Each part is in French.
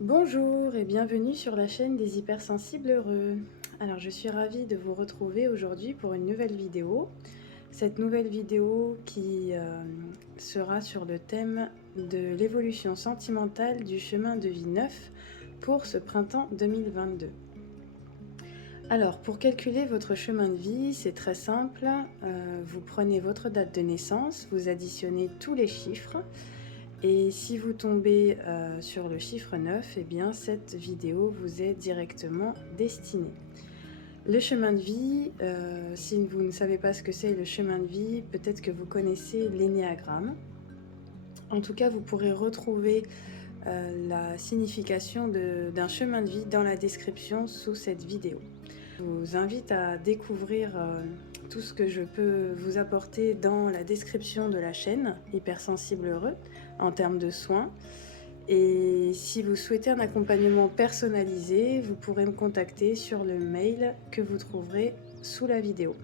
Bonjour et bienvenue sur la chaîne des hypersensibles heureux. Alors je suis ravie de vous retrouver aujourd'hui pour une nouvelle vidéo. Cette nouvelle vidéo qui sera sur le thème de l'évolution sentimentale du chemin de vie neuf pour ce printemps 2022. Alors pour calculer votre chemin de vie, c'est très simple. Vous prenez votre date de naissance, vous additionnez tous les chiffres. Et si vous tombez sur le chiffre 9, eh bien cette vidéo vous est directement destinée. Le chemin de vie, si vous ne savez pas ce que c'est le chemin de vie, peut-être que vous connaissez l'énéagramme. En tout cas, vous pourrez retrouver la signification d'un chemin de vie dans la description sous cette vidéo. Je vous invite à découvrir tout ce que je peux vous apporter dans la description de la chaîne Hypersensible Heureux en termes de soins. Et si vous souhaitez un accompagnement personnalisé, vous pourrez me contacter sur le mail que vous trouverez sous la vidéo.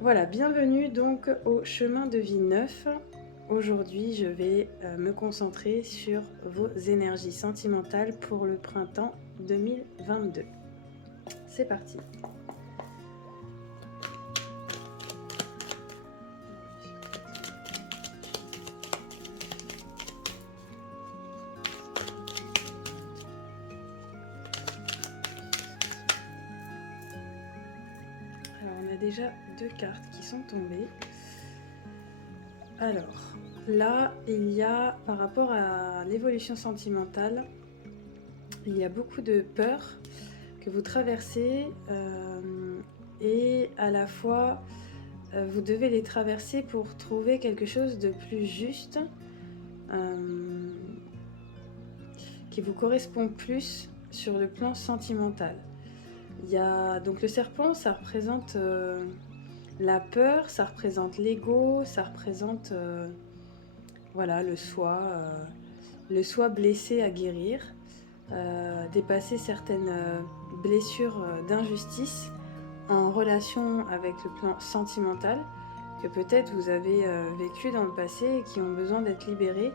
Voilà, bienvenue donc au chemin de vie neuf. Aujourd'hui, je vais me concentrer sur vos énergies sentimentales pour le printemps 2022. C'est parti. Alors, on a déjà deux cartes qui sont tombées. Alors, là, il y a, par rapport à l'évolution sentimentale, il y a beaucoup de peurs que vous traversez et à la fois, vous devez les traverser pour trouver quelque chose de plus juste, qui vous correspond plus sur le plan sentimental. Il y a donc le serpent, ça représente la peur, ça représente l'ego, ça représente voilà, le soi blessé à guérir, dépasser certaines blessures d'injustice en relation avec le plan sentimental que peut-être vous avez vécu dans le passé et qui ont besoin d'être libérés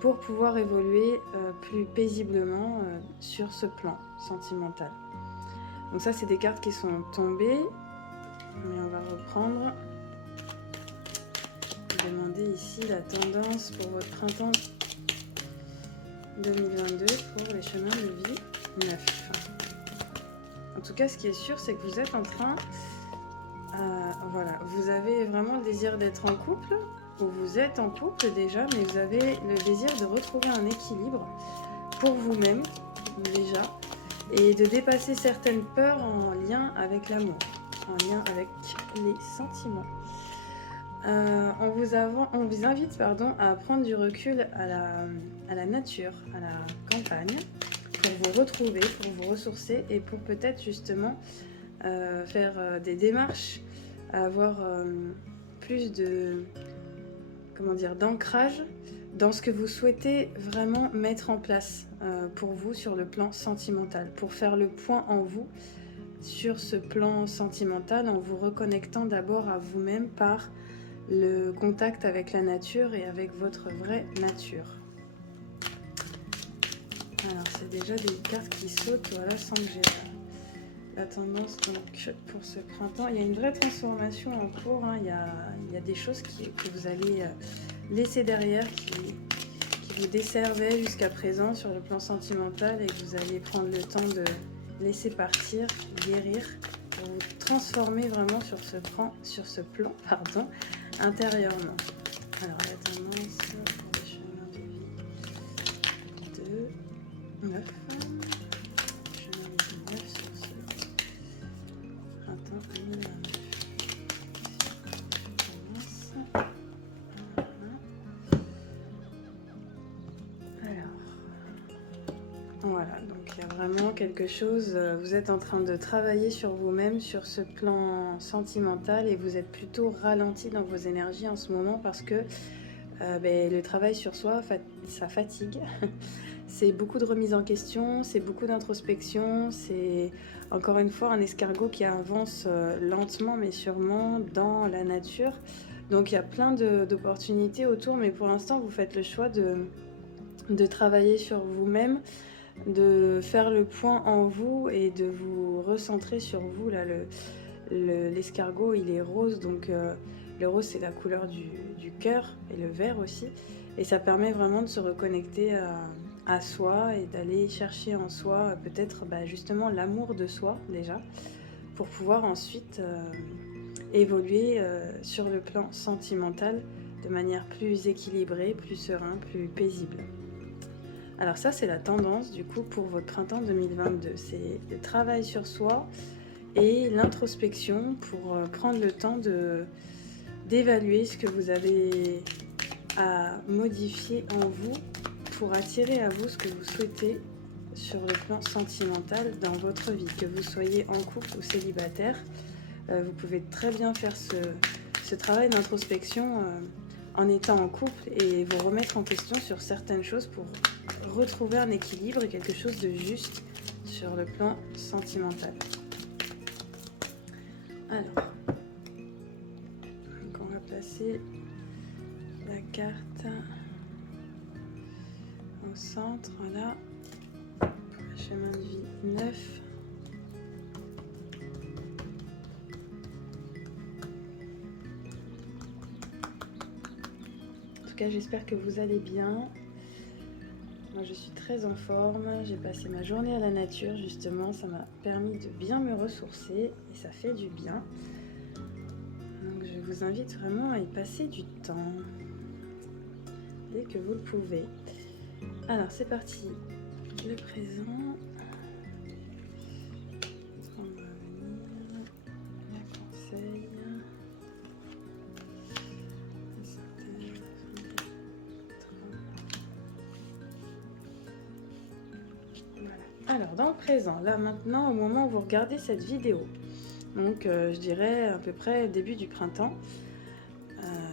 pour pouvoir évoluer plus paisiblement sur ce plan sentimental. Donc ça, c'est des cartes qui sont tombées, mais on va reprendre. Demander ici la tendance pour votre printemps 2022 pour les chemins de vie neufs. En tout cas, ce qui est sûr, c'est que vous êtes en train, voilà, vous avez vraiment le désir d'être en couple, ou vous êtes en couple déjà, mais vous avez le désir de retrouver un équilibre pour vous-même déjà, et de dépasser certaines peurs en lien avec l'amour, en lien avec les sentiments. On vous invite à prendre du recul à la nature, à la campagne, pour vous retrouver, pour vous ressourcer et pour peut-être justement faire des démarches, avoir plus d'ancrage dans ce que vous souhaitez vraiment mettre en place pour vous sur le plan sentimental, pour faire le point en vous sur ce plan sentimental en vous reconnectant d'abord à vous-même par le contact avec la nature et avec votre vraie nature. Alors c'est déjà des cartes qui sautent, voilà, sans que j'ai la tendance donc pour ce printemps. Il y a une vraie transformation en cours, hein. Il y a des choses que vous allez laisser derrière qui vous desservaient jusqu'à présent sur le plan sentimental et que vous allez prendre le temps de laisser partir, guérir, pour vous transformer vraiment sur ce plan, intérieurement. Alors la tendance pour les chemins de vie de 9. Chemin de vie 9 sur ce printemps 2029. Voilà, donc il y a vraiment quelque chose, vous êtes en train de travailler sur vous-même, sur ce plan sentimental et vous êtes plutôt ralenti dans vos énergies en ce moment parce que le travail sur soi, ça fatigue. C'est beaucoup de remise en question, c'est beaucoup d'introspection, c'est encore une fois un escargot qui avance lentement mais sûrement dans la nature. Donc il y a plein d'opportunités autour, mais pour l'instant vous faites le choix de travailler sur vous-même, de faire le point en vous et de vous recentrer sur vous. Là, l'escargot, il est rose, donc le rose, c'est la couleur du cœur, et le vert aussi. Et ça permet vraiment de se reconnecter à soi et d'aller chercher en soi peut-être justement l'amour de soi déjà, pour pouvoir ensuite évoluer sur le plan sentimental de manière plus équilibrée, plus serein, plus paisible. Alors ça, c'est la tendance du coup pour votre printemps 2022. C'est le travail sur soi et l'introspection pour prendre le temps d'évaluer ce que vous avez à modifier en vous pour attirer à vous ce que vous souhaitez sur le plan sentimental dans votre vie, que vous soyez en couple ou célibataire. Vous pouvez très bien faire ce travail d'introspection en étant en couple et vous remettre en question sur certaines choses pour retrouver un équilibre et quelque chose de juste sur le plan sentimental. Alors, donc on va placer la carte au centre, voilà, chemin de vie 9. En tout cas, j'espère que vous allez bien. Moi, je suis très en forme. J'ai passé ma journée à la nature, justement. Ça m'a permis de bien me ressourcer et ça fait du bien. Donc, je vous invite vraiment à y passer du temps dès que vous le pouvez. Alors, c'est parti. Le présent. On va venir. Les conseils. Alors, dans le présent, là maintenant, au moment où vous regardez cette vidéo, donc je dirais à peu près début du printemps,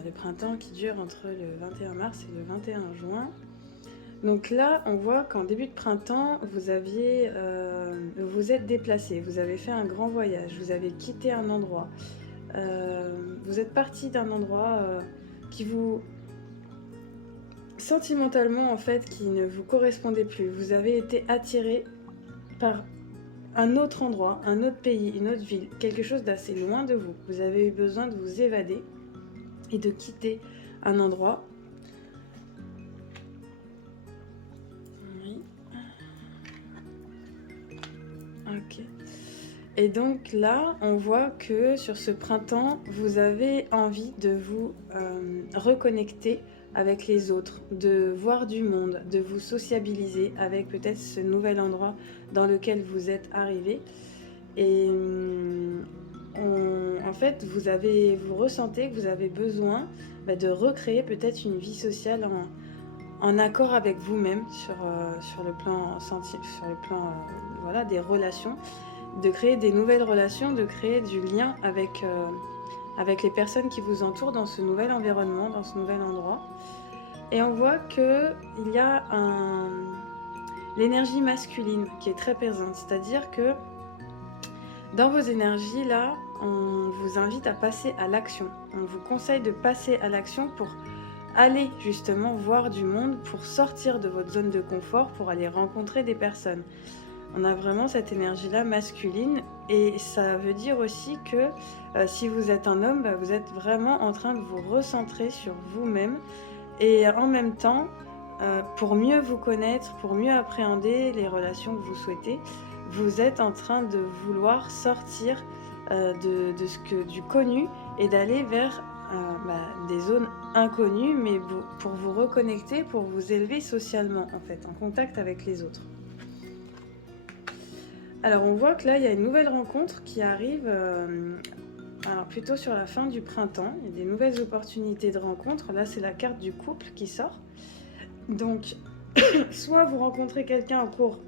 le printemps qui dure entre le 21 mars et le 21 juin. Donc là, on voit qu'en début de printemps, vous êtes déplacé, vous avez fait un grand voyage, vous avez quitté un endroit, vous êtes parti d'un endroit qui vous... sentimentalement en fait, qui ne vous correspondait plus. Vous avez été attiré par un autre endroit, un autre pays, une autre ville, quelque chose d'assez loin de vous. Vous avez eu besoin de vous évader et de quitter un endroit. Oui. Ok. Et donc là, on voit que sur ce printemps, vous avez envie de vous reconnecter avec les autres, de voir du monde, de vous sociabiliser avec peut-être ce nouvel endroit dans lequel vous êtes arrivé. Et en fait, vous ressentez que vous avez besoin de recréer peut-être une vie sociale en accord avec vous-même sur le plan voilà, des relations, de créer des nouvelles relations, de créer du lien avec les personnes qui vous entourent dans ce nouvel environnement, dans ce nouvel endroit. Et on voit qu'il y a l'énergie masculine qui est très présente, c'est-à-dire que dans vos énergies là, on vous invite à passer à l'action. On vous conseille de passer à l'action pour aller justement voir du monde, pour sortir de votre zone de confort, pour aller rencontrer des personnes. On a vraiment cette énergie-là masculine et ça veut dire aussi que si vous êtes un homme, vous êtes vraiment en train de vous recentrer sur vous-même et en même temps, pour mieux vous connaître, pour mieux appréhender les relations que vous souhaitez, vous êtes en train de vouloir sortir du connu et d'aller vers des zones inconnues, mais pour vous reconnecter, pour vous élever socialement en fait, en contact avec les autres. Alors on voit que là il y a une nouvelle rencontre qui arrive, alors plutôt sur la fin du printemps. Il y a des nouvelles opportunités de rencontre. Là c'est la carte du couple qui sort. Donc soit vous rencontrez quelqu'un au cours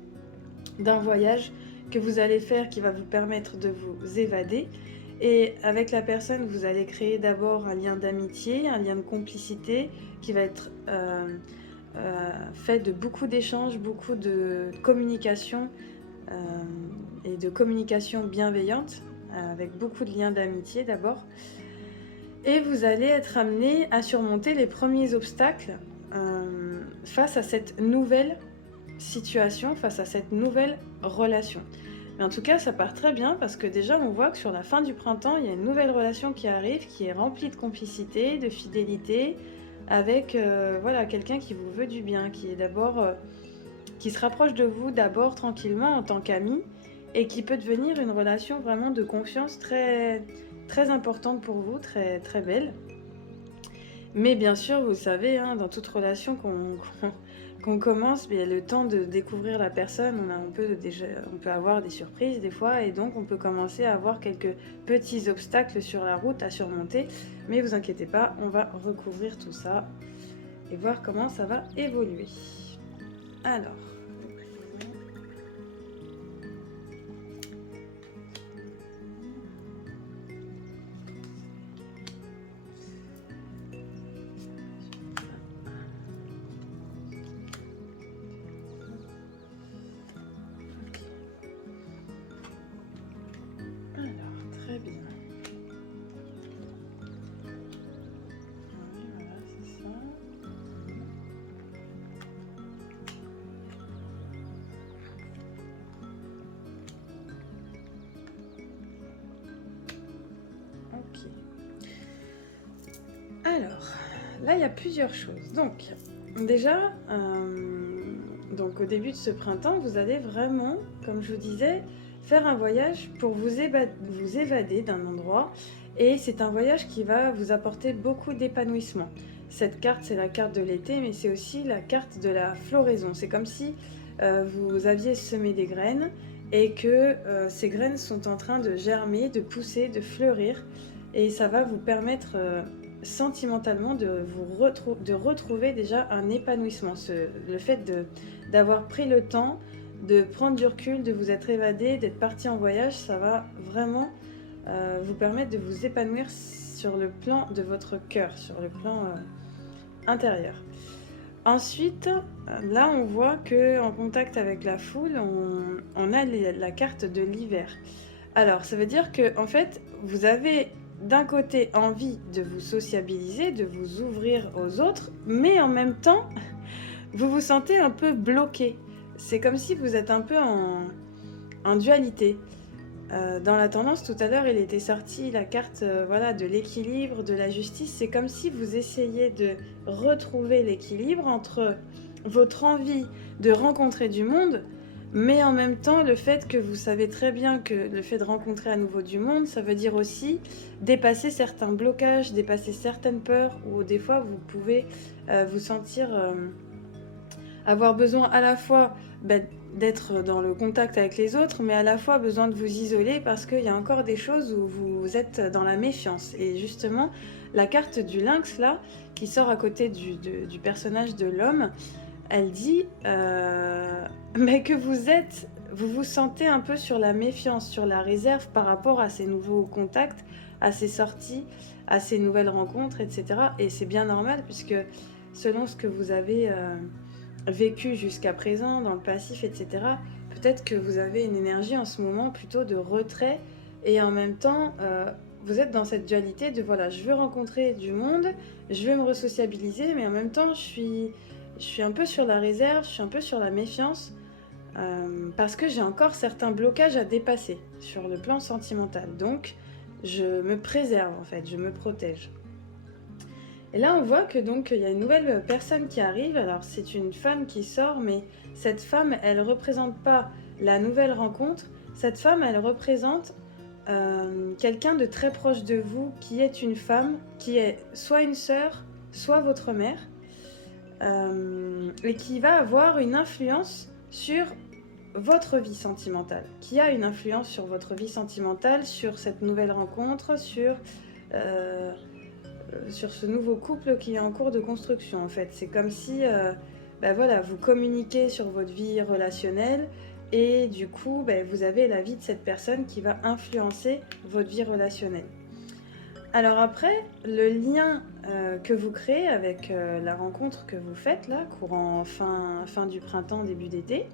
d'un voyage que vous allez faire qui va vous permettre de vous évader. Et avec la personne, vous allez créer d'abord un lien d'amitié, un lien de complicité qui va être fait de beaucoup d'échanges, beaucoup de communication et de communication bienveillante, avec beaucoup de liens d'amitié d'abord. Et vous allez être amené à surmonter les premiers obstacles face à cette nouvelle situation, face à cette nouvelle relation. Mais en tout cas, ça part très bien parce que déjà, on voit que sur la fin du printemps, il y a une nouvelle relation qui arrive, qui est remplie de complicité, de fidélité, avec voilà, quelqu'un qui vous veut du bien, qui est d'abord, qui se rapproche de vous d'abord tranquillement en tant qu'ami, et qui peut devenir une relation vraiment de confiance très, très importante pour vous, très, très belle. Mais bien sûr, vous savez, hein, dans toute relation qu'on commence, mais le temps de découvrir la personne, on peut avoir des surprises des fois, et donc on peut commencer à avoir quelques petits obstacles sur la route à surmonter. Mais vous inquiétez pas, on va recouvrir tout ça et voir comment ça va évoluer. Alors, très bien. Oui, voilà, c'est ça. Ok. Alors, là, il y a plusieurs choses. Donc, déjà, donc au début de ce printemps, vous allez vraiment, comme je vous disais, faire un voyage pour vous évader d'un endroit. Et c'est un voyage qui va vous apporter beaucoup d'épanouissement. Cette carte, c'est la carte de l'été, mais c'est aussi la carte de la floraison. C'est comme si vous aviez semé des graines et que ces graines sont en train de germer, de pousser, de fleurir. Et ça va vous permettre sentimentalement de retrouver déjà un épanouissement. Le fait d'avoir pris le temps de prendre du recul, de vous être évadé, d'être parti en voyage, ça va vraiment vous permettre de vous épanouir sur le plan de votre cœur, sur le plan intérieur. Ensuite, là on voit que en contact avec la foule, on a la carte de l'hiver. Alors, ça veut dire que en fait, vous avez d'un côté envie de vous sociabiliser, de vous ouvrir aux autres, mais en même temps, vous vous sentez un peu bloqué. C'est comme si vous êtes un peu en dualité. Dans la tendance, tout à l'heure, il était sorti la carte voilà, de l'équilibre, de la justice. C'est comme si vous essayiez de retrouver l'équilibre entre votre envie de rencontrer du monde, mais en même temps, le fait que vous savez très bien que le fait de rencontrer à nouveau du monde, ça veut dire aussi dépasser certains blocages, dépasser certaines peurs, ou des fois, vous pouvez vous sentir avoir besoin à la fois d'être dans le contact avec les autres, mais à la fois besoin de vous isoler parce qu'il y a encore des choses où vous êtes dans la méfiance. Et justement, la carte du lynx, là, qui sort à côté du personnage de l'homme, elle dit mais que vous vous sentez un peu sur la méfiance, sur la réserve par rapport à ces nouveaux contacts, à ces sorties, à ces nouvelles rencontres, etc. Et c'est bien normal puisque selon ce que vous avez vécu jusqu'à présent, dans le passif, etc., peut-être que vous avez une énergie en ce moment plutôt de retrait et en même temps, vous êtes dans cette dualité de voilà, je veux rencontrer du monde, je veux me resociabiliser, mais en même temps, je suis un peu sur la réserve, je suis un peu sur la méfiance parce que j'ai encore certains blocages à dépasser sur le plan sentimental. Donc, je me préserve en fait, je me protège. Et là, on voit que donc il y a une nouvelle personne qui arrive. Alors, c'est une femme qui sort, mais cette femme, elle représente pas la nouvelle rencontre. Cette femme, elle représente quelqu'un de très proche de vous, qui est une femme, qui est soit une sœur, soit votre mère, et qui va avoir une influence sur votre vie sentimentale, qui a une influence sur votre vie sentimentale, sur cette nouvelle rencontre, sur ce nouveau couple qui est en cours de construction en fait. C'est comme si voilà, vous communiquez sur votre vie relationnelle et du coup vous avez la vie de cette personne qui va influencer votre vie relationnelle. Alors après, le lien que vous créez avec la rencontre que vous faites là, courant fin du printemps, début d'été,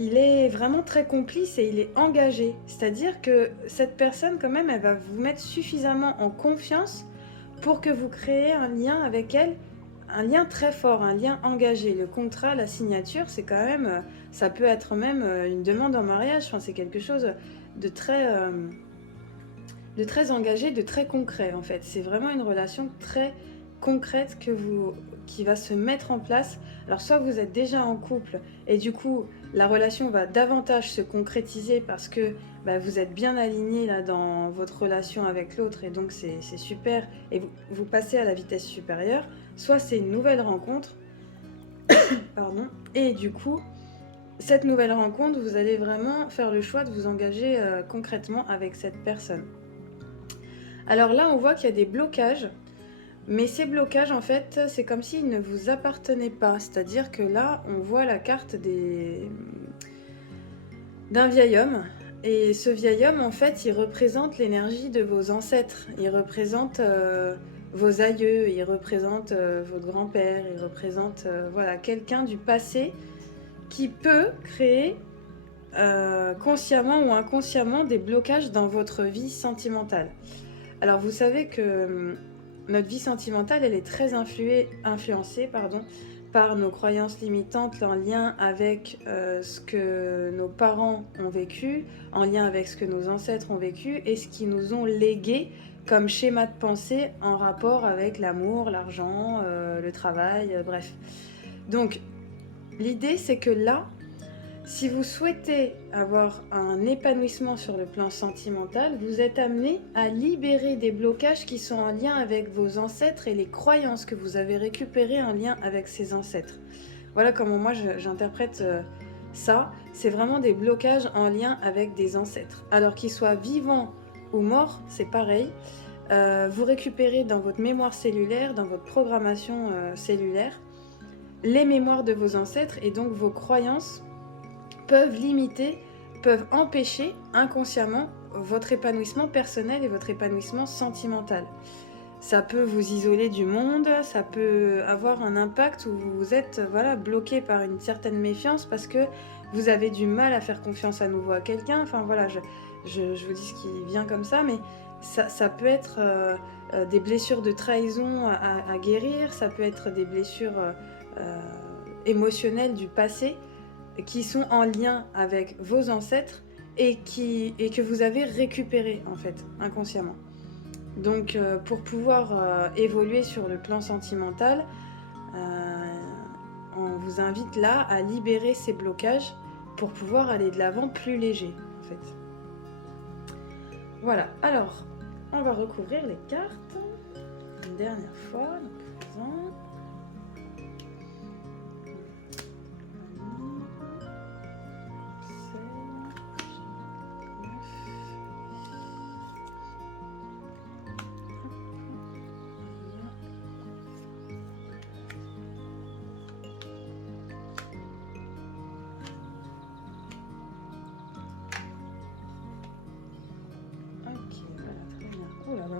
il est vraiment très complice et il est engagé. C'est-à-dire que cette personne, quand même, elle va vous mettre suffisamment en confiance pour que vous créez un lien avec elle un lien très fort, un lien engagé. Le contrat, la signature, c'est quand même, ça peut être même une demande en mariage. Enfin, c'est quelque chose de très engagé, de très concret en fait. C'est vraiment une relation très concrète qui va se mettre en place. Alors soit vous êtes déjà en couple et du coup la relation va davantage se concrétiser parce que bah, vous êtes bien aligné là dans votre relation avec l'autre et donc c'est super et vous passez à la vitesse supérieure. Soit c'est une nouvelle rencontre, pardon, et du coup cette nouvelle rencontre vous allez vraiment faire le choix de vous engager concrètement avec cette personne. Alors là, on voit qu'il y a des blocages, mais ces blocages, en fait, c'est comme s'ils ne vous appartenaient pas. C'est-à-dire que là, on voit la carte d'un vieil homme. Et ce vieil homme, en fait, il représente l'énergie de vos ancêtres. Il représente vos aïeux, il représente votre grand-père, il représente voilà, quelqu'un du passé qui peut créer consciemment ou inconsciemment des blocages dans votre vie sentimentale. Alors vous savez que notre vie sentimentale, elle est très influencée par nos croyances limitantes en lien avec ce que nos parents ont vécu, en lien avec ce que nos ancêtres ont vécu et ce qu'ils nous ont légué comme schéma de pensée en rapport avec l'amour, l'argent, le travail, bref. Donc l'idée c'est que là, si vous souhaitez avoir un épanouissement sur le plan sentimental, vous êtes amené à libérer des blocages qui sont en lien avec vos ancêtres et les croyances que vous avez récupérées en lien avec ces ancêtres. Voilà comment moi j'interprète ça. C'est vraiment des blocages en lien avec des ancêtres. Alors qu'ils soient vivants ou morts, c'est pareil. Vous récupérez dans votre mémoire cellulaire, dans votre programmation cellulaire, les mémoires de vos ancêtres et donc vos croyances peuvent empêcher inconsciemment votre épanouissement personnel et votre épanouissement sentimental. Ça peut vous isoler du monde, ça peut avoir un impact où vous êtes bloqué par une certaine méfiance parce que vous avez du mal à faire confiance à nouveau à quelqu'un. Enfin voilà, je vous dis ce qui vient comme ça, mais ça peut être des blessures de trahison à guérir, ça peut être des blessures émotionnelles du passé qui sont en lien avec vos ancêtres et que vous avez récupéré en fait inconsciemment. Donc pour pouvoir évoluer sur le plan sentimental, on vous invite là à libérer ces blocages pour pouvoir aller de l'avant plus léger en fait. Voilà, alors on va recouvrir les cartes une dernière fois, donc présent.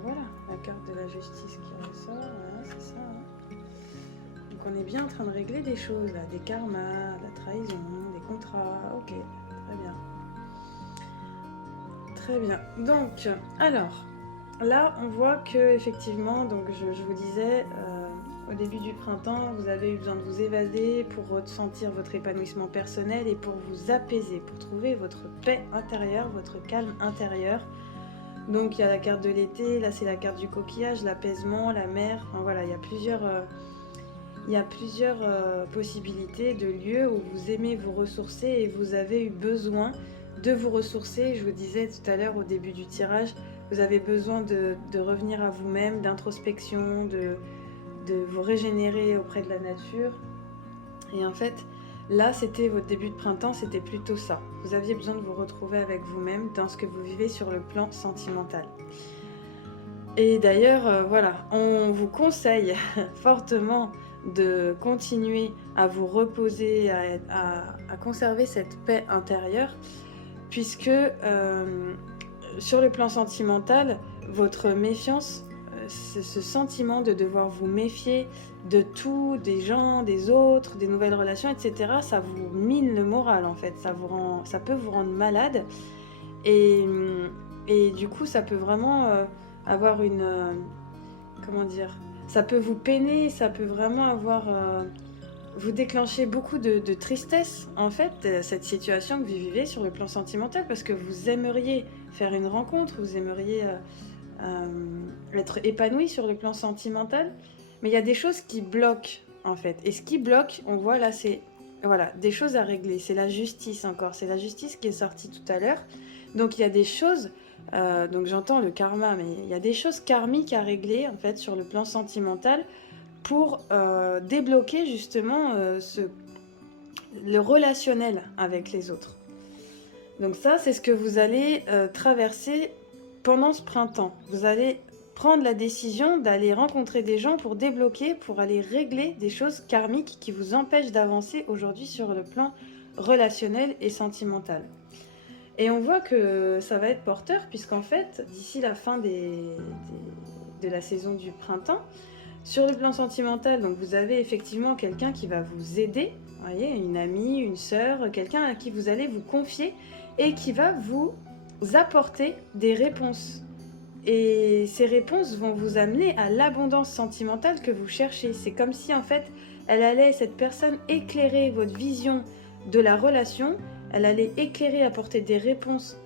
Voilà, la carte de la justice qui ressort, voilà, c'est ça. Hein. Donc on est bien en train de régler des choses, là, des karmas, la trahison, des contrats, ok, très bien. Très bien, donc, alors, là on voit que effectivement, donc je vous disais, au début du printemps, vous avez eu besoin de vous évader pour ressentir votre épanouissement personnel et pour vous apaiser, pour trouver votre paix intérieure, votre calme intérieur. Donc il y a la carte de l'été, là c'est la carte du coquillage, l'apaisement, la mer, enfin, voilà, il y a plusieurs possibilités de lieux où vous aimez vous ressourcer et vous avez eu besoin de vous ressourcer. Je vous disais tout à l'heure au début du tirage, vous avez besoin de revenir à vous-même, d'introspection, de vous régénérer auprès de la nature. Et en fait, là, c'était votre début de printemps, c'était plutôt ça. Vous aviez besoin de vous retrouver avec vous-même dans ce que vous vivez sur le plan sentimental. Et d'ailleurs, voilà, on vous conseille fortement de continuer à vous reposer, à conserver cette paix intérieure, puisque sur le plan sentimental, votre méfiance, ce sentiment de devoir vous méfier de tout, des gens, des autres, des nouvelles relations, etc., ça vous mine le moral en fait, ça peut vous rendre malade et du coup ça peut vraiment avoir une... comment dire ? ça peut vous peiner, ça peut vraiment avoir... vous déclencher beaucoup de tristesse, en fait, cette situation que vous vivez sur le plan sentimental, parce que vous aimeriez faire une rencontre, vous aimeriez être épanoui sur le plan sentimental, mais il y a des choses qui bloquent, en fait. Et ce qui bloque, on voit là, c'est voilà, des choses à régler. C'est la justice encore, c'est la justice qui est sortie tout à l'heure. Donc il y a des choses, donc j'entends le karma, mais il y a des choses karmiques à régler, en fait, sur le plan sentimental, pour débloquer justement le relationnel avec les autres. Donc ça, c'est ce que vous allez traverser pendant ce printemps. Vous allez prendre la décision d'aller rencontrer des gens pour débloquer, pour aller régler des choses karmiques qui vous empêchent d'avancer aujourd'hui sur le plan relationnel et sentimental. Et on voit que ça va être porteur, puisqu'en fait, d'ici la fin de la saison du printemps, sur le plan sentimental, donc vous avez effectivement quelqu'un qui va vous aider, vous voyez, une amie, une sœur, quelqu'un à qui vous allez vous confier et qui va vous apporter des réponses. Et ces réponses vont vous amener à l'abondance sentimentale que vous cherchez. C'est comme si en fait, elle allait, cette personne, éclairer votre vision de la relation, elle allait éclairer, apporter des réponses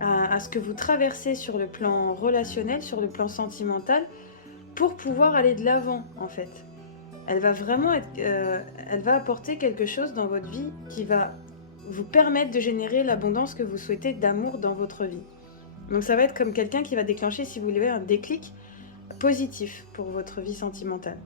à ce que vous traversez sur le plan relationnel, sur le plan sentimental, pour pouvoir aller de l'avant, en fait. Elle va vraiment elle va apporter quelque chose dans votre vie qui va vous permettre de générer l'abondance que vous souhaitez d'amour dans votre vie. Donc ça va être comme quelqu'un qui va déclencher, si vous voulez, un déclic positif pour votre vie sentimentale.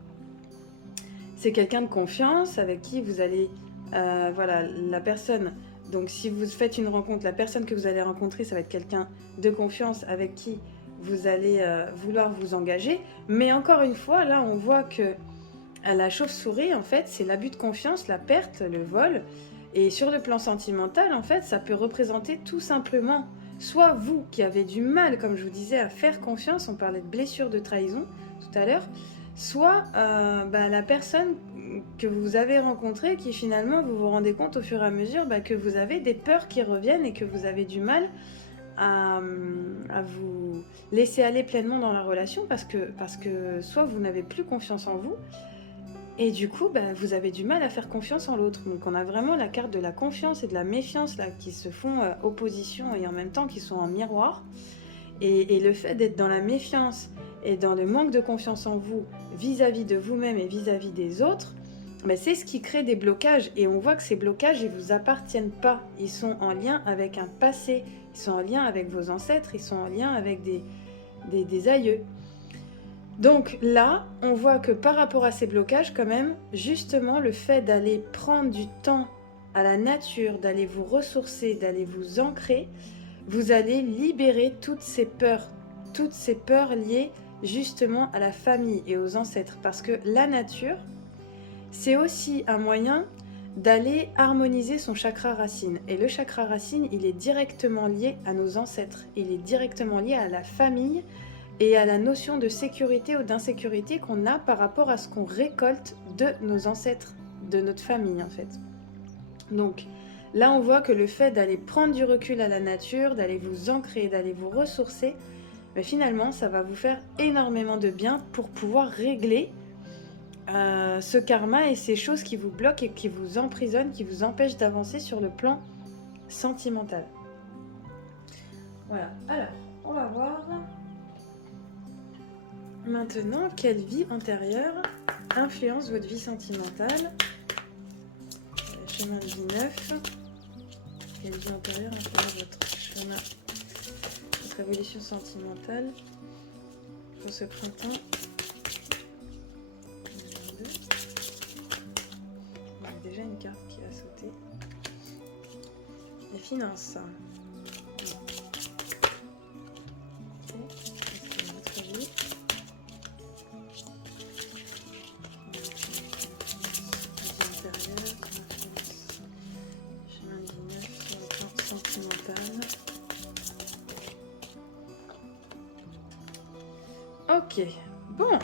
C'est quelqu'un de confiance avec qui vous allez... voilà, la personne... Donc si vous faites une rencontre, la personne que vous allez rencontrer, ça va être quelqu'un de confiance avec qui vous allez vouloir vous engager. Mais encore une fois, là, on voit que la chauve-souris, en fait, c'est l'abus de confiance, la perte, le vol. Et sur le plan sentimental, en fait, ça peut représenter tout simplement soit vous qui avez du mal, comme je vous disais, à faire confiance, on parlait de blessure de trahison tout à l'heure, soit la personne que vous avez rencontrée qui finalement, vous vous rendez compte au fur et à mesure que vous avez des peurs qui reviennent et que vous avez du mal à vous laisser aller pleinement dans la relation parce que soit vous n'avez plus confiance en vous et du coup vous avez du mal à faire confiance en l'autre. Donc on a vraiment la carte de la confiance et de la méfiance là qui se font opposition et en même temps qui sont en miroir et le fait d'être dans la méfiance et dans le manque de confiance en vous vis-à-vis de vous-même et vis-à-vis des autres, c'est ce qui crée des blocages et on voit que ces blocages ils vous appartiennent pas, ils sont en lien avec un passé, ils sont en lien avec vos ancêtres, ils sont en lien avec des aïeux. Donc là, on voit que par rapport à ces blocages quand même, justement le fait d'aller prendre du temps à la nature, d'aller vous ressourcer, d'aller vous ancrer, vous allez libérer toutes ces peurs liées justement à la famille et aux ancêtres. Parce que la nature, c'est aussi un moyen d'aller harmoniser son chakra racine. Et le chakra racine, il est directement lié à nos ancêtres. Il est directement lié à la famille et à la notion de sécurité ou d'insécurité qu'on a par rapport à ce qu'on récolte de nos ancêtres, de notre famille en fait. Donc là, on voit que le fait d'aller prendre du recul à la nature, d'aller vous ancrer, d'aller vous ressourcer, finalement, ça va vous faire énormément de bien pour pouvoir régler ce karma et ces choses qui vous bloquent et qui vous emprisonnent, qui vous empêchent d'avancer sur le plan sentimental. Voilà, alors, on va voir maintenant quelle vie antérieure influence votre vie sentimentale. Chemin de vie 9. Quelle vie antérieure influence votre chemin, votre évolution sentimentale pour ce printemps 2022. Il y a déjà une carte qui a sauté. Les finances. Ok, bon.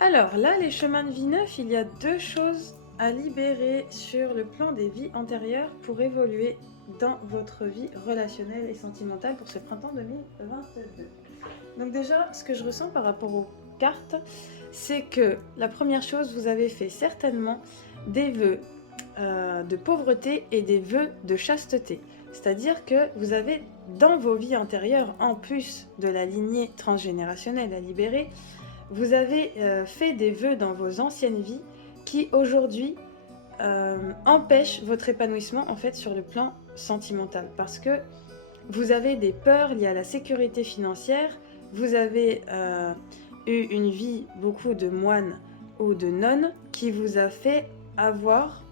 Alors là, les chemins de vie neufs, il y a deux choses à libérer sur le plan des vies antérieures pour évoluer dans votre vie relationnelle et sentimentale pour ce printemps 2022. Donc déjà, ce que je ressens par rapport cartes, c'est que la première chose, vous avez fait certainement des vœux de pauvreté et des vœux de chasteté. C'est-à-dire que vous avez dans vos vies antérieures, en plus de la lignée transgénérationnelle à libérer, vous avez fait des vœux dans vos anciennes vies qui aujourd'hui empêchent votre épanouissement en fait sur le plan sentimental. Parce que vous avez des peurs liées à la sécurité financière, vous avez eu une vie beaucoup de moines ou de nonnes qui vous a fait avoir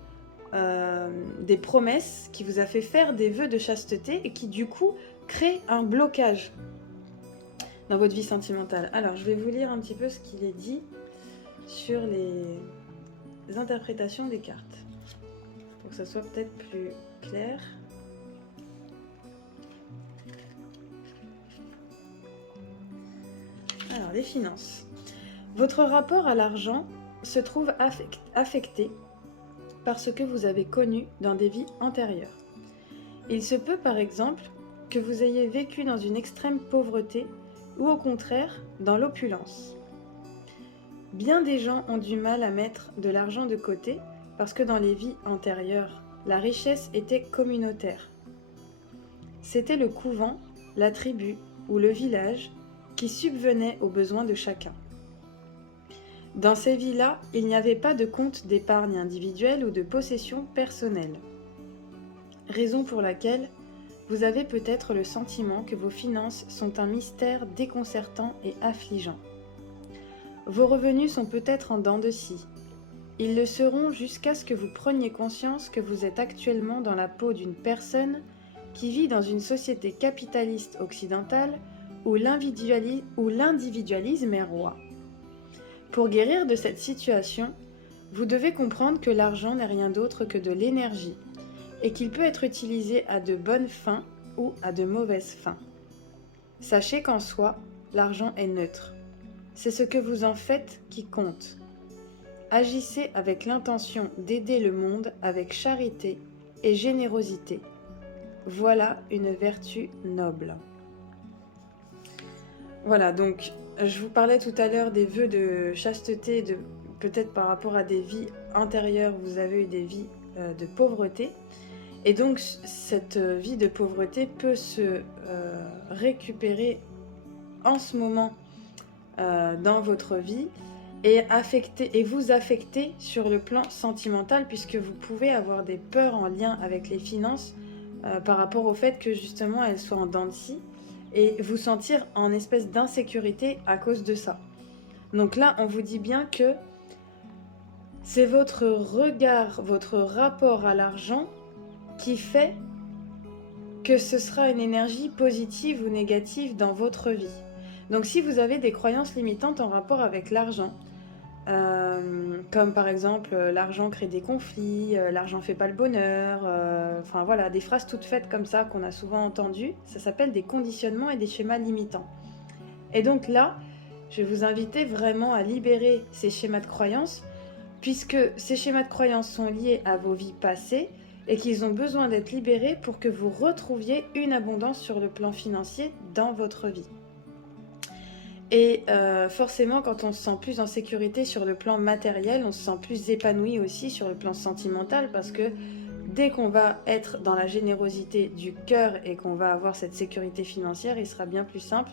des promesses, qui vous a fait faire des vœux de chasteté et qui du coup crée un blocage dans votre vie sentimentale. Alors je vais vous lire un petit peu ce qu'il est dit sur les interprétations des cartes pour que ça soit peut-être plus clair. Alors les finances. Votre rapport à l'argent se trouve affecté par ce que vous avez connu dans des vies antérieures. Il se peut par exemple que vous ayez vécu dans une extrême pauvreté ou au contraire dans l'opulence. Bien des gens ont du mal à mettre de l'argent de côté parce que dans les vies antérieures, la richesse était communautaire. C'était le couvent, la tribu ou le village qui subvenait aux besoins de chacun. Dans ces vies-là, il n'y avait pas de compte d'épargne individuelle ou de possession personnelle. Raison pour laquelle vous avez peut-être le sentiment que vos finances sont un mystère déconcertant et affligeant. Vos revenus sont peut-être en dents de scie. Ils le seront jusqu'à ce que vous preniez conscience que vous êtes actuellement dans la peau d'une personne qui vit dans une société capitaliste occidentale où l'individualisme est roi. Pour guérir de cette situation, vous devez comprendre que l'argent n'est rien d'autre que de l'énergie et qu'il peut être utilisé à de bonnes fins ou à de mauvaises fins. Sachez qu'en soi, l'argent est neutre. C'est ce que vous en faites qui compte. Agissez avec l'intention d'aider le monde avec charité et générosité. Voilà une vertu noble. Voilà, donc je vous parlais tout à l'heure des vœux de chasteté, peut-être par rapport à des vies antérieures, vous avez eu des vies de pauvreté. Et donc cette vie de pauvreté peut se récupérer en ce moment dans votre vie et vous affecter sur le plan sentimental, puisque vous pouvez avoir des peurs en lien avec les finances par rapport au fait que justement elles soient en dents de scie et vous sentir en espèce d'insécurité à cause de ça. Donc là, on vous dit bien que c'est votre regard, votre rapport à l'argent qui fait que ce sera une énergie positive ou négative dans votre vie. Donc si vous avez des croyances limitantes en rapport avec l'argent, comme par exemple l'argent crée des conflits, l'argent fait pas le bonheur, enfin voilà, des phrases toutes faites comme ça qu'on a souvent entendues, ça s'appelle des conditionnements et des schémas limitants. Et donc là, je vais vous inviter vraiment à libérer ces schémas de croyances, puisque ces schémas de croyances sont liés à vos vies passées et qu'ils ont besoin d'être libérés pour que vous retrouviez une abondance sur le plan financier dans votre vie. Et forcément, quand on se sent plus en sécurité sur le plan matériel, on se sent plus épanoui aussi sur le plan sentimental, parce que dès qu'on va être dans la générosité du cœur et qu'on va avoir cette sécurité financière, il sera bien plus simple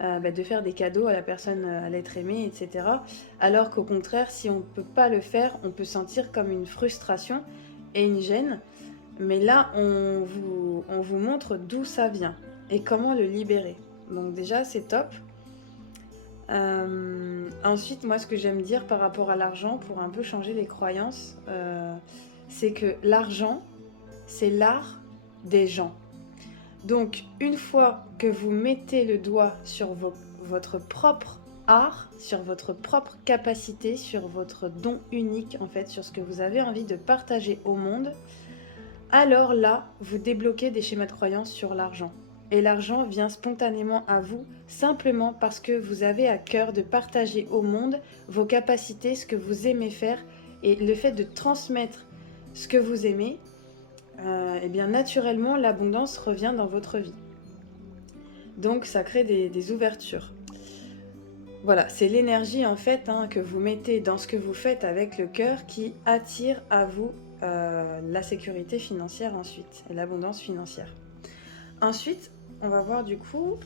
de faire des cadeaux à la personne, à l'être aimé, etc. Alors qu'au contraire, si on ne peut pas le faire, on peut sentir comme une frustration et une gêne. Mais là, on vous montre d'où ça vient et comment le libérer. Donc déjà, c'est top. Ensuite, moi, ce que j'aime dire par rapport à l'argent, pour un peu changer les croyances, c'est que l'argent, c'est l'art des gens. Donc, une fois que vous mettez le doigt sur votre propre art, sur votre propre capacité, sur votre don unique, en fait, sur ce que vous avez envie de partager au monde, alors là, vous débloquez des schémas de croyance sur l'argent. Et l'argent vient spontanément à vous, simplement parce que vous avez à cœur de partager au monde vos capacités, ce que vous aimez faire, et le fait de transmettre ce que vous aimez, et bien naturellement, l'abondance revient dans votre vie. Donc ça crée des ouvertures. Voilà, c'est l'énergie en fait que vous mettez dans ce que vous faites avec le cœur qui attire à vous la sécurité financière ensuite et l'abondance financière. Ensuite, on va voir du coup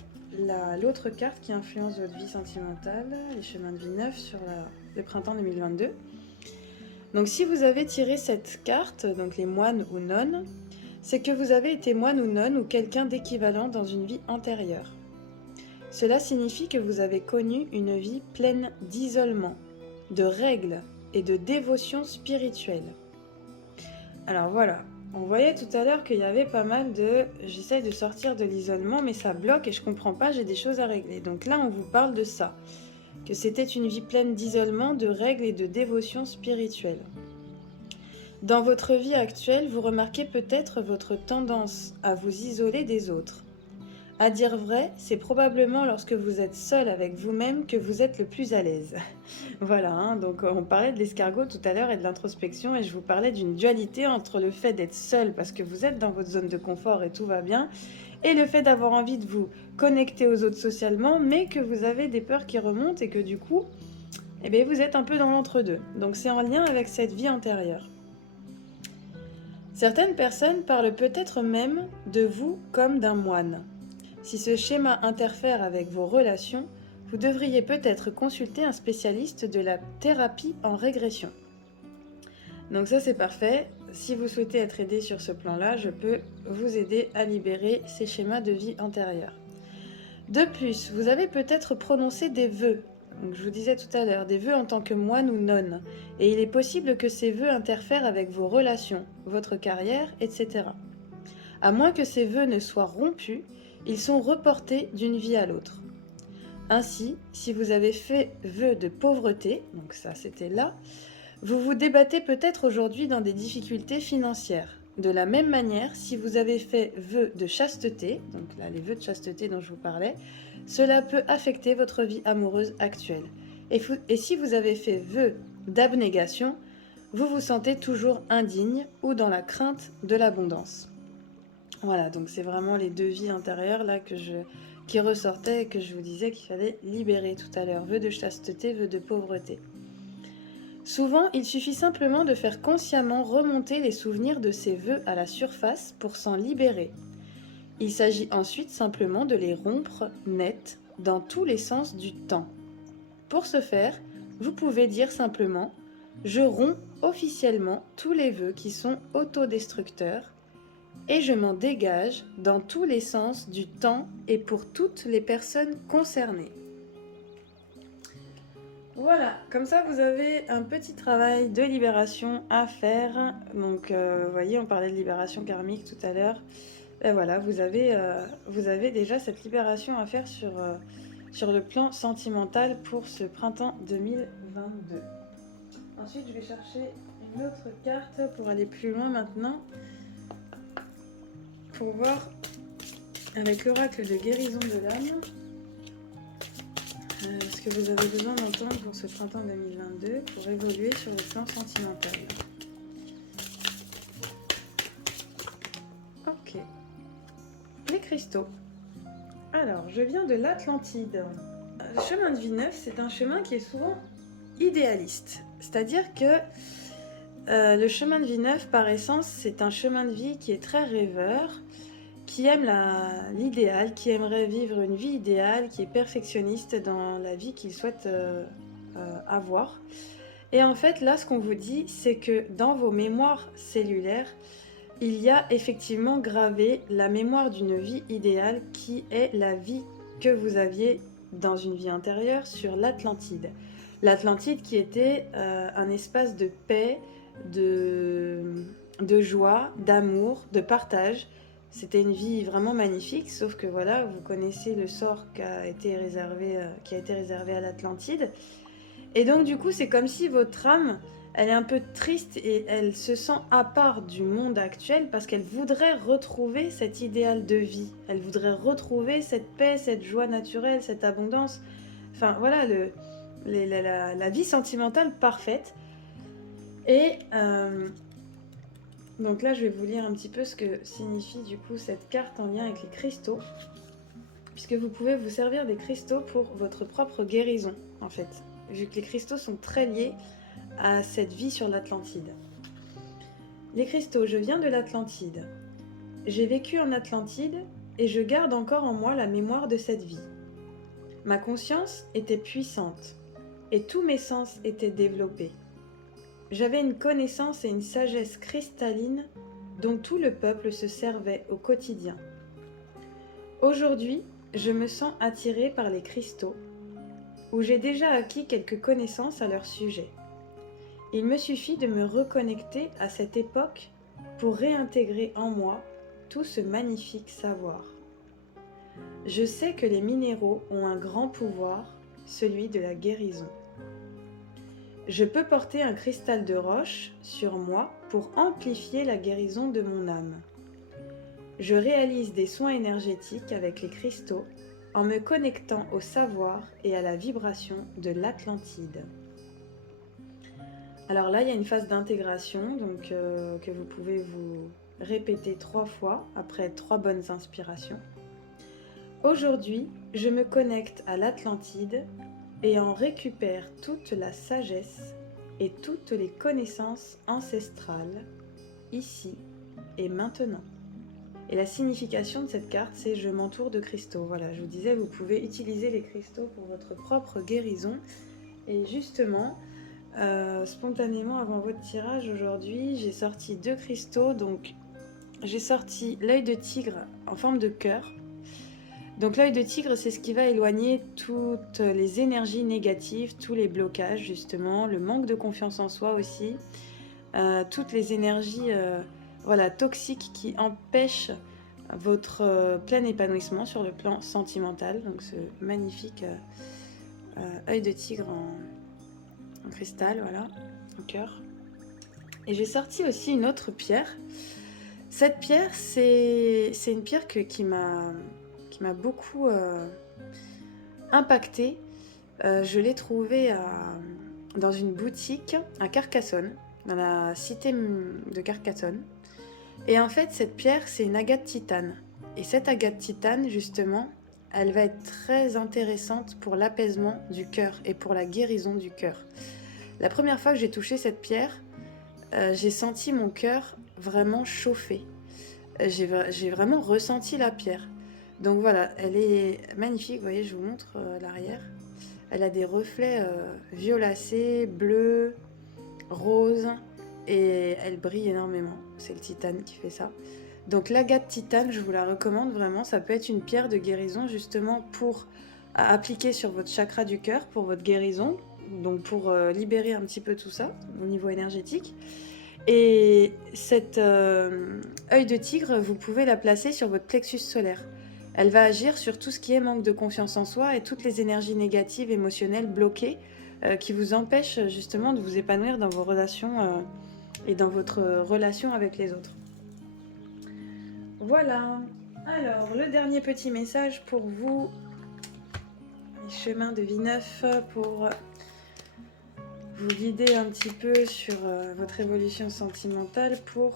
l'autre carte qui influence votre vie sentimentale, les chemins de vie neufs sur le printemps 2022. Donc si vous avez tiré cette carte, donc les moines ou nonnes, c'est que vous avez été moine ou nonne ou quelqu'un d'équivalent dans une vie antérieure. Cela signifie que vous avez connu une vie pleine d'isolement, de règles et de dévotion spirituelle. Alors voilà, on voyait tout à l'heure qu'il y avait pas mal de... J'essaye de sortir de l'isolement, mais ça bloque et je comprends pas, j'ai des choses à régler. Donc là, on vous parle de ça, que c'était une vie pleine d'isolement, de règles et de dévotion spirituelle. Dans votre vie actuelle, vous remarquez peut-être votre tendance à vous isoler des autres. À dire vrai, c'est probablement lorsque vous êtes seul avec vous-même que vous êtes le plus à l'aise. Voilà, donc on parlait de l'escargot tout à l'heure et de l'introspection et je vous parlais d'une dualité entre le fait d'être seul parce que vous êtes dans votre zone de confort et tout va bien et le fait d'avoir envie de vous connecter aux autres socialement mais que vous avez des peurs qui remontent et que du coup, vous êtes un peu dans l'entre-deux. Donc c'est en lien avec cette vie antérieure. Certaines personnes parlent peut-être même de vous comme d'un moine. Si ce schéma interfère avec vos relations, vous devriez peut-être consulter un spécialiste de la thérapie en régression. Donc ça c'est parfait. Si vous souhaitez être aidé sur ce plan-là, je peux vous aider à libérer ces schémas de vie antérieurs. De plus, vous avez peut-être prononcé des vœux. Donc, je vous disais tout à l'heure, des vœux en tant que moine ou nonne. Et il est possible que ces vœux interfèrent avec vos relations, votre carrière, etc. À moins que ces vœux ne soient rompus, ils sont reportés d'une vie à l'autre. Ainsi, si vous avez fait vœu de pauvreté, donc ça c'était là, vous vous débattez peut-être aujourd'hui dans des difficultés financières. De la même manière, si vous avez fait vœu de chasteté, donc là les vœux de chasteté dont je vous parlais, cela peut affecter votre vie amoureuse actuelle. Et si vous avez fait vœu d'abnégation, vous vous sentez toujours indigne ou dans la crainte de l'abondance. Voilà, donc c'est vraiment les deux vies intérieures là qui ressortaient et que je vous disais qu'il fallait libérer tout à l'heure. Vœu de chasteté, vœu de pauvreté. Souvent, il suffit simplement de faire consciemment remonter les souvenirs de ces vœux à la surface pour s'en libérer. Il s'agit ensuite simplement de les rompre net dans tous les sens du temps. Pour ce faire, vous pouvez dire simplement « Je romps officiellement tous les vœux qui sont autodestructeurs et je m'en dégage dans tous les sens du temps et pour toutes les personnes concernées. » Voilà, comme ça vous avez un petit travail de libération à faire. Donc vous voyez, on parlait de libération karmique tout à l'heure. Et voilà, vous avez déjà cette libération à faire sur le plan sentimental pour ce printemps 2022. Ensuite, je vais chercher une autre carte pour aller plus loin maintenant. Pour voir avec l'oracle de guérison de l'âme ce que vous avez besoin d'entendre pour ce printemps 2022 pour évoluer sur le plan sentimental. Ok. Les cristaux. Alors, je viens de l'Atlantide. Le chemin de vie neuf, c'est un chemin qui est souvent idéaliste. C'est-à-dire que le chemin de vie neuf, par essence, c'est un chemin de vie qui est très rêveur, qui aime l'idéal, qui aimerait vivre une vie idéale, qui est perfectionniste dans la vie qu'il souhaite avoir. Et en fait, là, ce qu'on vous dit, c'est que dans vos mémoires cellulaires, il y a effectivement gravé la mémoire d'une vie idéale qui est la vie que vous aviez dans une vie antérieure sur l'Atlantide. L'Atlantide qui était un espace de paix, de joie, d'amour, de partage. C'était une vie vraiment magnifique, sauf que voilà, vous connaissez le sort qui a été réservé à l'Atlantide. Et donc du coup, c'est comme si votre âme, elle est un peu triste et elle se sent à part du monde actuel parce qu'elle voudrait retrouver cet idéal de vie. Elle voudrait retrouver cette paix, cette joie naturelle, cette abondance. Enfin voilà, la vie sentimentale parfaite. Et donc là, je vais vous lire un petit peu ce que signifie du coup cette carte en lien avec les cristaux, puisque vous pouvez vous servir des cristaux pour votre propre guérison. en fait, vu que les cristaux sont très liés à cette vie sur l'Atlantide. Les cristaux, je viens de l'Atlantide. J'ai vécu en Atlantide et je garde encore en moi la mémoire de cette vie. Ma conscience était puissante et tous mes sens étaient développés. J'avais une connaissance et une sagesse cristalline dont tout le peuple se servait au quotidien. Aujourd'hui, je me sens attirée par les cristaux, où j'ai déjà acquis quelques connaissances à leur sujet. Il me suffit de me reconnecter à cette époque pour réintégrer en moi tout ce magnifique savoir. Je sais que les minéraux ont un grand pouvoir, celui de la guérison. Je peux porter un cristal de roche sur moi pour amplifier la guérison de mon âme. Je réalise des soins énergétiques avec les cristaux en me connectant au savoir et à la vibration de l'Atlantide. Alors là, il y a une phase d'intégration donc, que vous pouvez vous répéter 3 fois après 3 bonnes inspirations. Aujourd'hui, je me connecte à l'Atlantide et en récupère toute la sagesse et toutes les connaissances ancestrales, ici et maintenant. Et la signification de cette carte, c'est « Je m'entoure de cristaux ». Voilà, je vous disais, vous pouvez utiliser les cristaux pour votre propre guérison. Et justement, spontanément, avant votre tirage aujourd'hui, j'ai sorti 2 cristaux. Donc, j'ai sorti l'œil de tigre en forme de cœur. Donc l'œil de tigre, c'est ce qui va éloigner toutes les énergies négatives, tous les blocages justement, le manque de confiance en soi aussi, toutes les énergies toxiques qui empêchent votre plein épanouissement sur le plan sentimental. Donc ce magnifique œil de tigre en cristal, voilà, en cœur. Et j'ai sorti aussi une autre pierre. Cette pierre, c'est une pierre qui m'a beaucoup impactée. Je l'ai trouvée dans une boutique à Carcassonne, dans la cité de Carcassonne. Et en fait, cette pierre, c'est une agate titane. Et cette agate titane, justement, elle va être très intéressante pour l'apaisement du cœur et pour la guérison du cœur. La première fois que j'ai touché cette pierre, j'ai senti mon cœur vraiment chauffer. J'ai vraiment ressenti la pierre. Donc voilà, elle est magnifique, vous voyez, je vous montre l'arrière. Elle a des reflets violacés, bleus, roses, et elle brille énormément. C'est le titane qui fait ça. Donc l'agate titane, je vous la recommande vraiment, ça peut être une pierre de guérison justement pour appliquer sur votre chakra du cœur, pour votre guérison, donc pour libérer un petit peu tout ça au niveau énergétique. Et cet œil de tigre, vous pouvez la placer sur votre plexus solaire. Elle va agir sur tout ce qui est manque de confiance en soi et toutes les énergies négatives, émotionnelles, bloquées, qui vous empêchent justement de vous épanouir dans vos relations et dans votre relation avec les autres. Voilà. Alors, le dernier petit message pour vous, les chemins de vie neuf, pour vous guider un petit peu sur votre évolution sentimentale pour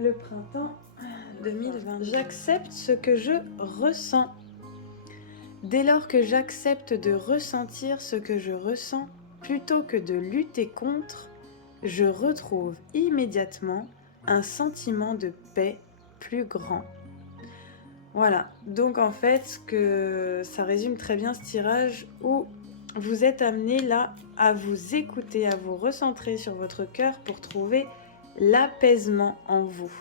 le printemps 2020. J'accepte ce que je ressens. Dès lors que j'accepte de ressentir ce que je ressens, plutôt que de lutter contre, je retrouve immédiatement un sentiment de paix plus grand. Voilà, donc en fait, ça résume très bien ce tirage où vous êtes amené là à vous écouter, à vous recentrer sur votre cœur pour trouver l'apaisement en vous.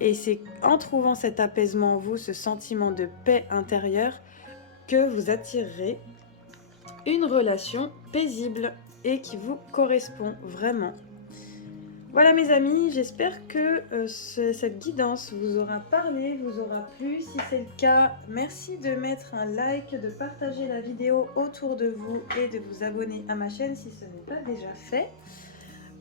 Et c'est en trouvant cet apaisement en vous, ce sentiment de paix intérieure, que vous attirerez une relation paisible et qui vous correspond vraiment. Voilà mes amis, j'espère que cette guidance vous aura parlé, vous aura plu. Si c'est le cas, merci de mettre un like, de partager la vidéo autour de vous et de vous abonner à ma chaîne si ce n'est pas déjà fait.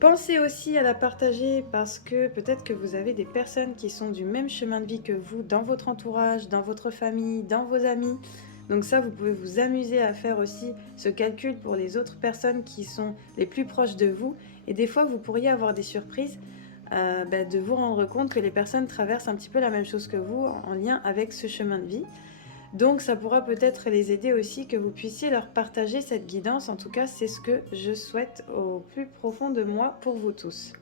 Pensez aussi à la partager parce que peut-être que vous avez des personnes qui sont du même chemin de vie que vous dans votre entourage, dans votre famille, dans vos amis. Donc ça, vous pouvez vous amuser à faire aussi ce calcul pour les autres personnes qui sont les plus proches de vous. Et des fois, vous pourriez avoir des surprises de vous rendre compte que les personnes traversent un petit peu la même chose que vous en lien avec ce chemin de vie. Donc ça pourra peut-être les aider aussi que vous puissiez leur partager cette guidance. En tout cas, c'est ce que je souhaite au plus profond de moi pour vous tous.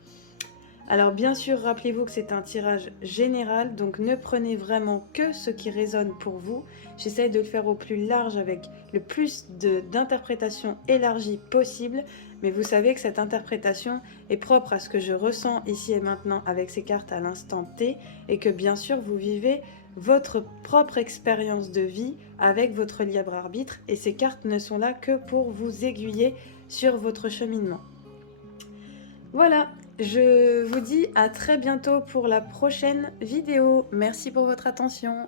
Alors bien sûr, rappelez-vous que c'est un tirage général, donc ne prenez vraiment que ce qui résonne pour vous. J'essaye de le faire au plus large avec le plus d'interprétations élargies possible, mais vous savez que cette interprétation est propre à ce que je ressens ici et maintenant avec ces cartes à l'instant T, et que bien sûr vous vivez votre propre expérience de vie avec votre libre arbitre, et ces cartes ne sont là que pour vous aiguiller sur votre cheminement. Voilà, je vous dis à très bientôt pour la prochaine vidéo. Merci pour votre attention.